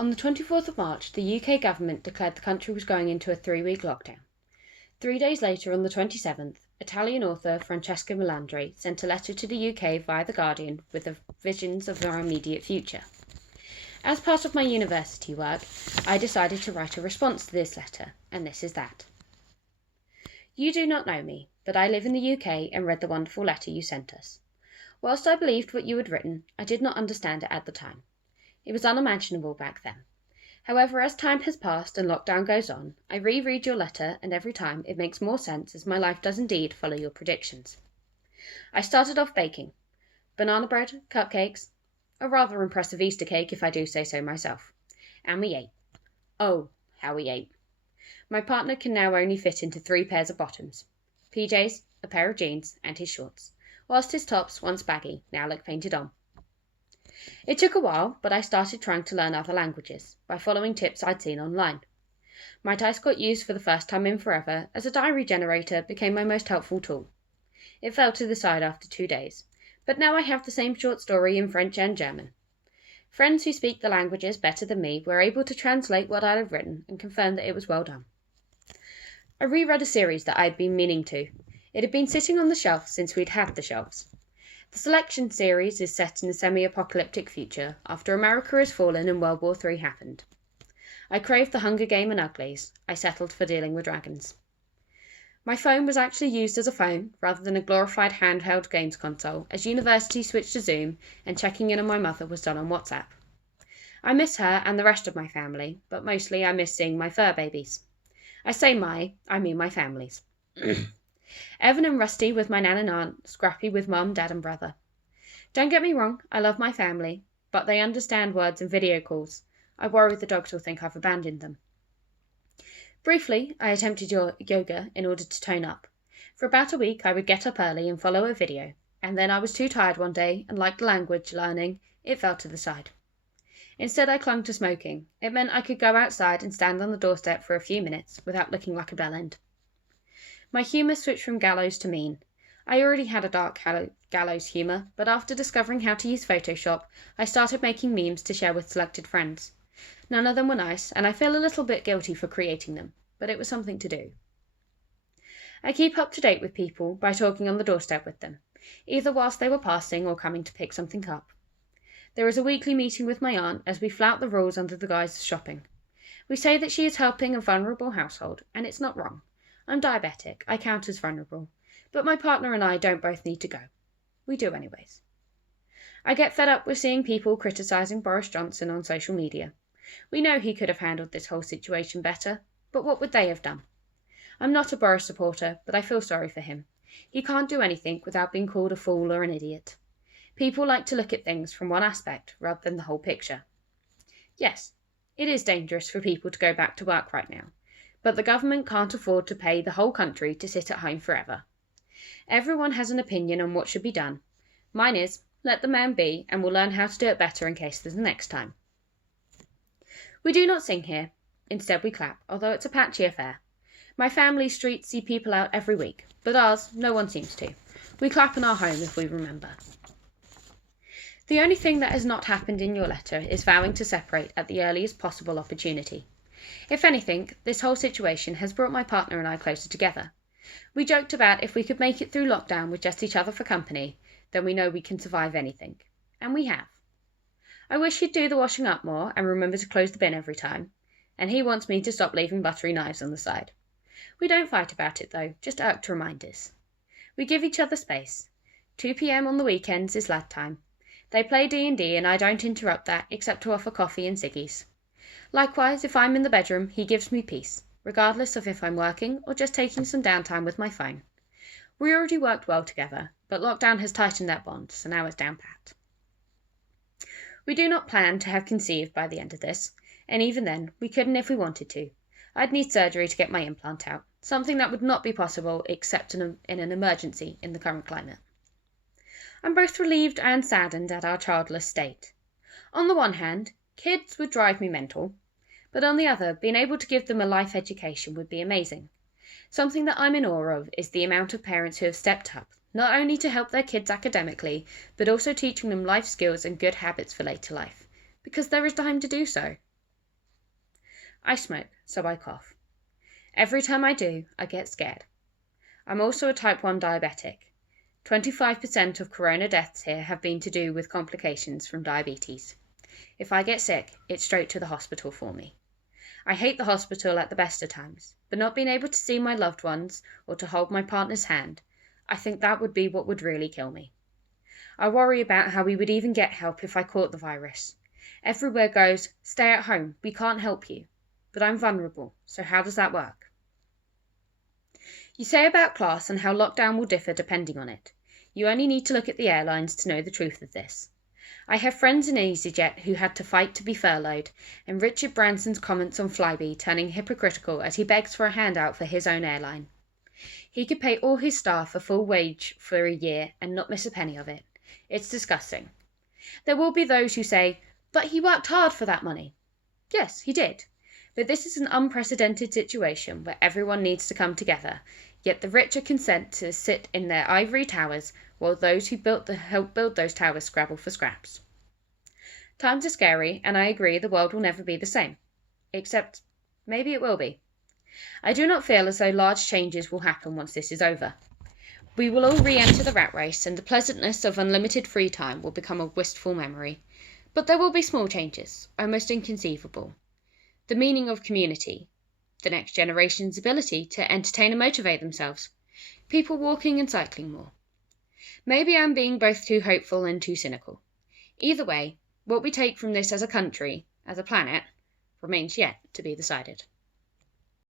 On the 24th of March, the UK government declared the country was going into a 3-week lockdown. 3 days later, on the 27th, Italian author Francesca Melandri sent a letter to the UK via The Guardian with the visions of our immediate future. As part of my university work, I decided to write a response to this letter, and this is that. You do not know me, but I live in the UK and read the wonderful letter you sent us. Whilst I believed what you had written, I did not understand it at the time. It was unimaginable back then. However, as time has passed and lockdown goes on, I reread your letter, and every time it makes more sense as my life does indeed follow your predictions. I started off baking. Banana bread, cupcakes, a rather impressive Easter cake if I do say so myself. And we ate. Oh, how we ate. My partner can now only fit into 3 pairs of bottoms. PJs, a pair of jeans, and his shorts, whilst his tops, once baggy, now look painted on. It took a while, but I started trying to learn other languages, by following tips I'd seen online. My dice got used for the first time in forever, as a diary generator became my most helpful tool. It fell to the side after 2 days, but now I have the same short story in French and German. Friends who speak the languages better than me were able to translate what I had written and confirm that it was well done. I reread a series that I had been meaning to. It had been sitting on the shelf since we'd had the shelves. The Selection series is set in a semi-apocalyptic future after America has fallen and World War III happened. I craved the Hunger Game and Uglies. I settled for dealing with dragons. My phone was actually used as a phone rather than a glorified handheld games console, as university switched to Zoom and checking in on my mother was done on WhatsApp. I miss her and the rest of my family, but mostly I miss seeing my fur babies. I say I mean my family's. Evan and Rusty with my nan and aunt, Scrappy with mum, dad and brother. Don't get me wrong, I love my family, but they understand words and video calls. I worry the dogs will think I've abandoned them. Briefly, I attempted yoga in order to tone up. For about a week I would get up early and follow a video, and then I was too tired one day, and like the language learning, it fell to the side. Instead I clung to smoking. It meant I could go outside and stand on the doorstep for a few minutes without looking like a bellend. My humour switched from gallows to mean. I already had a dark gallows humour, but after discovering how to use Photoshop, I started making memes to share with selected friends. None of them were nice, and I feel a little bit guilty for creating them, but it was something to do. I keep up to date with people by talking on the doorstep with them, either whilst they were passing or coming to pick something up. There is a weekly meeting with my aunt as we flout the rules under the guise of shopping. We say that she is helping a vulnerable household, and it's not wrong. I'm diabetic, I count as vulnerable, but my partner and I don't both need to go. We do anyways. I get fed up with seeing people criticising Boris Johnson on social media. We know he could have handled this whole situation better, but what would they have done? I'm not a Boris supporter, but I feel sorry for him. He can't do anything without being called a fool or an idiot. People like to look at things from one aspect rather than the whole picture. Yes, it is dangerous for people to go back to work right now, but the government can't afford to pay the whole country to sit at home forever. Everyone has an opinion on what should be done. Mine is, let the man be, and we'll learn how to do it better in case there's a next time. We do not sing here. Instead we clap, although it's a patchy affair. My family's streets see people out every week, but ours, no one seems to. We clap in our home if we remember. The only thing that has not happened in your letter is vowing to separate at the earliest possible opportunity. If anything, this whole situation has brought my partner and I closer together. We joked about if we could make it through lockdown with just each other for company, then we know we can survive anything. And we have. I wish he'd do the washing up more and remember to close the bin every time. And he wants me to stop leaving buttery knives on the side. We don't fight about it though, just irked reminders. We give each other space. 2 p.m. on the weekends is lad time. They play D&D and I don't interrupt that except to offer coffee and ciggies. Likewise, if I'm in the bedroom, he gives me peace, regardless of if I'm working or just taking some downtime with my phone. We already worked well together, but lockdown has tightened that bond, so now it's down pat. We do not plan to have conceived by the end of this, and even then, we couldn't if we wanted to. I'd need surgery to get my implant out, something that would not be possible except in an emergency in the current climate. I'm both relieved and saddened at our childless state. On the one hand, kids would drive me mental, but on the other, being able to give them a life education would be amazing. Something that I'm in awe of is the amount of parents who have stepped up, not only to help their kids academically, but also teaching them life skills and good habits for later life, because there is time to do so. I smoke, so I cough. Every time I do, I get scared. I'm also a type 1 diabetic. 25% of corona deaths here have been to do with complications from diabetes. If I get sick, it's straight to the hospital for me. I hate the hospital at the best of times, but not being able to see my loved ones or to hold my partner's hand, I think that would be what would really kill me. I worry about how we would even get help if I caught the virus. Everywhere goes, stay at home, we can't help you. But I'm vulnerable, so how does that work? You say about class and how lockdown will differ depending on it. You only need to look at the airlines to know the truth of this. I have friends in EasyJet who had to fight to be furloughed, and Richard Branson's comments on Flybe turning hypocritical as he begs for a handout for his own airline. He could pay all his staff a full wage for a year and not miss a penny of it. It's disgusting. There will be those who say, but he worked hard for that money. Yes, he did. But this is an unprecedented situation where everyone needs to come together, yet the rich are content to sit in their ivory towers while those who helped build those towers scrabble for scraps. Times are scary, and I agree the world will never be the same. Except, maybe it will be. I do not feel as though large changes will happen once this is over. We will all re-enter the rat race, and the pleasantness of unlimited free time will become a wistful memory. But there will be small changes, almost inconceivable. The meaning of community, the next generation's ability to entertain and motivate themselves, people walking and cycling more. Maybe I'm being both too hopeful and too cynical. Either way, what we take from this as a country, as a planet, remains yet to be decided.